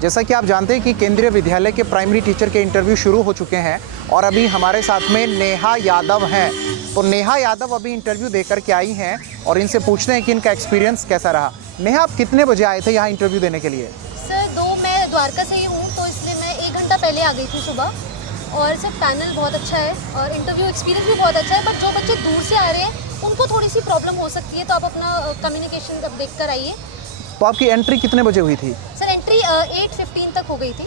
जैसा कि आप जानते हैं कि केंद्रीय विद्यालय के प्राइमरी टीचर के इंटरव्यू शुरू हो चुके हैं और अभी हमारे साथ में नेहा यादव हैं। तो नेहा यादव अभी इंटरव्यू देकर के आई हैं और इनसे पूछते हैं कि इनका एक्सपीरियंस कैसा रहा। नेहा, आप कितने बजे आए थे यहाँ इंटरव्यू देने के लिए? सर मैं द्वारका से ही हूँ, तो इसलिए मैं 1 घंटा पहले आ गई थी सुबह। और सर पैनल बहुत अच्छा है और इंटरव्यू एक्सपीरियंस भी बहुत अच्छा है, बट जो बच्चे दूर से आ रहे हैं उनको थोड़ी सी प्रॉब्लम हो सकती है, तो आप अपना कम्युनिकेशन अब देख कर आइए। तो आपकी एंट्री कितने बजे हुई थी? सर एंट्री 8:15 तक हो गई थी।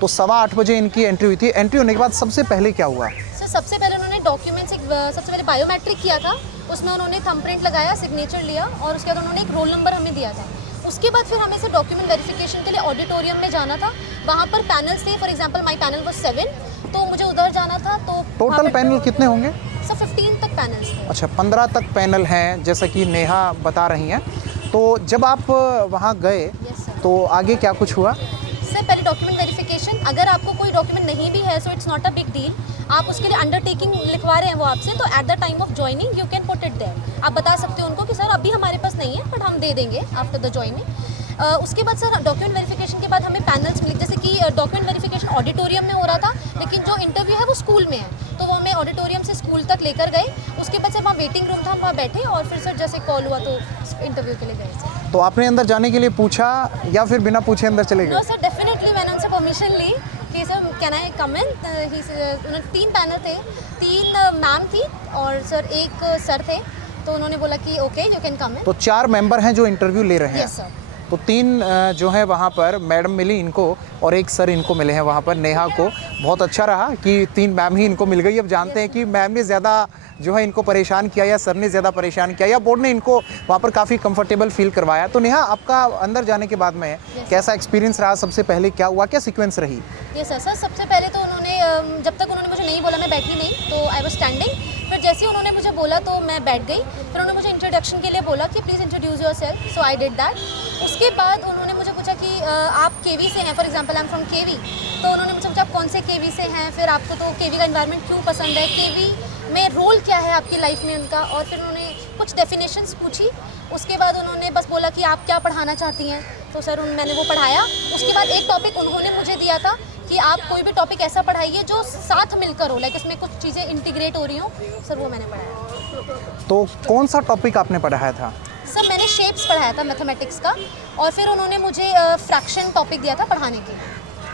तो 8:15 बजे इनकी एंट्री हुई थी। एंट्री होने के बाद सबसे पहले क्या हुआ? सर सबसे पहले उन्होंने डॉक्यूमेंट्स सबसे पहले बायोमेट्रिक किया था, उसमें उन्होंने थंबप्रिंट लगाया, सिग्नेचर लिया और उसके बाद उन्होंने एक रोल नंबर हमें दिया था। उसके बाद फिर हमें से डॉक्यूमेंट वेरिफिकेशन के लिए ऑडिटोरियम में जाना था। वहाँ पर पैनल्स थे, for example my panel was 7, तो मुझे उधर जाना था। तो टोटल पैनल कितने होंगे? सर 15 तक पैनल्स थे। अच्छा, 15 तक पैनल हैं जैसा कि नेहा बता रही हैं। तो जब आप वहाँ गए यस सर। तो आगे क्या कुछ हुआ? सर पहले डॉक्यूमेंट वेरिफिकेशन, अगर आपको कोई डॉक्यूमेंट नहीं भी है so it's not a big deal. आप उसके लिए अंडरटेकिंग लिखवा रहे हैं वो आपसे, तो at the time of joining you can put it there. आप बता सकते हो उनको कि सर अभी हमारे पास नहीं है बट हम दे देंगे आफ्टर द ज्वाइनिंग। उसके बाद सर डॉक्यूमेंट वेरिफिकेशन के बाद हमें पैनल्स मिले, जैसे कि डॉक्यूमेंट वेरिफिकेशन ऑडिटोरियम में हो रहा था, लेकिन जो इंटरव्यू है वो स्कूल में है, तो वो हमें ऑडिटोरियम से स्कूल तक लेकर गए। उसके बाद सर वहाँ वेटिंग रूम था, हम वहाँ बैठे और फिर सर जैसे कॉल हुआ तो इंटरव्यू के लिए गए सर। तो आपने अंदर जाने के लिए पूछा या फिर बिना पूछे अंदर चले नो गए? सर, डेफिनेटली मैंने उनसे परमिशन ली कि सर कैन आई कम इन। उन्होंने 3 पैनल थे, 3 मैम थी और सर 1 सर थे, तो उन्होंने बोला कि ओके यू कैन कम इन। तो 4 मेंबर हैं जो इंटरव्यू ले रहे हैं। Yes sir. तो 3 जो है वहाँ पर मैडम मिली इनको और 1 सर इनको मिले हैं वहाँ पर नेहा को। बहुत अच्छा रहा कि 3 मैम ही इनको मिल गई। अब जानते हैं कि मैम ने ज़्यादा जो है इनको परेशान किया या सर ने ज़्यादा परेशान किया या बोर्ड ने इनको वहाँ पर काफ़ी कंफर्टेबल फील करवाया। तो नेहा, आपका अंदर जाने के बाद में कैसा एक्सपीरियंस रहा? सबसे पहले क्या हुआ, क्या सीक्वेंस रही? Yes sir. सबसे पहले तो उन्होंने जब तक उन्होंने मुझे नहीं बोला मैं बैठी नहीं, तो आई वाज स्टैंडिंग। फिर जैसे ही उन्होंने मुझे बोला तो मैं बैठ गई। फिर उन्होंने मुझे इंट्रोडक्शन के लिए बोला कि please introduce yourself, so I did that. उसके बाद उन्होंने मुझे पूछा कि आप केवी से हैं, for example I am from KV, तो उन्होंने मुझसे पूछा आप कौन से केवी से हैं, फिर आपको तो केवी का एनवायरनमेंट क्यों पसंद है, केवी में रोल क्या है आपकी लाइफ में उनका, और फिर उन्होंने कुछ डेफिनेशंस पूछी। उसके बाद उन्होंने बस बोला कि आप क्या पढ़ाना चाहती हैं, तो सर मैंने वो पढ़ाया। उसके बाद एक टॉपिक उन्होंने मुझे दिया था कि आप कोई भी टॉपिक ऐसा पढ़ाइए जो साथ मिलकर हो, लाइक इसमें कुछ चीज़ें इंटीग्रेट हो रही हो। सर वो मैंने पढ़ाया। तो कौन सा टॉपिक आपने पढ़ाया था? सर मैंने शेप्स पढ़ाया था मैथमेटिक्स का, और फिर उन्होंने मुझे फ्रैक्शन टॉपिक दिया था पढ़ाने के।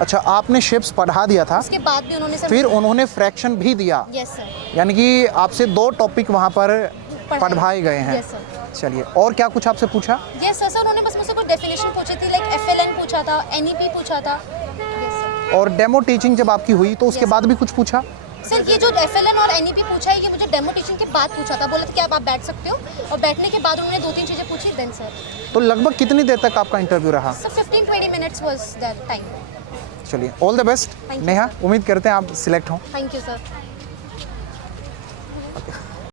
अच्छा, आपने शेप्स पढ़ा दिया था, उसके बाद भी उन्होंने सर फिर उन्होंने फ्रैक्शन भी दिया। Yes sir. यानी कि आपसे 2 टॉपिक वहाँ पर पढ़वाए गए हैं। Yes sir. चलिए, और क्या कुछ आपसे पूछा? Yes sir. उन्होंने बस मुझसे कुछ डेफिनेशन पूछी थी, लाइक FLN पूछा था, NEP पूछा था। Yes sir. और डेमो टीचिंग जब आपकी हुई तो उसके Yes. बाद भी कुछ पूछा? सर ये जो FLN और NEP पूछा है, ये मुझे डेमो टीचिंग के बाद पूछा था। बोले थे कि आप बैठ सकते हो, और बैठने के बाद उन्होंने 2-3 चीज़ें पूछी देन सर। तो लगभग कितनी देर तक आपका इंटरव्यू रहा? Sir 15-20 minutes was that time. चलिए, all the best Thank you, Neha, sir. उम्मीद करते हैं आप सिलेक्ट हों। Thank you sir.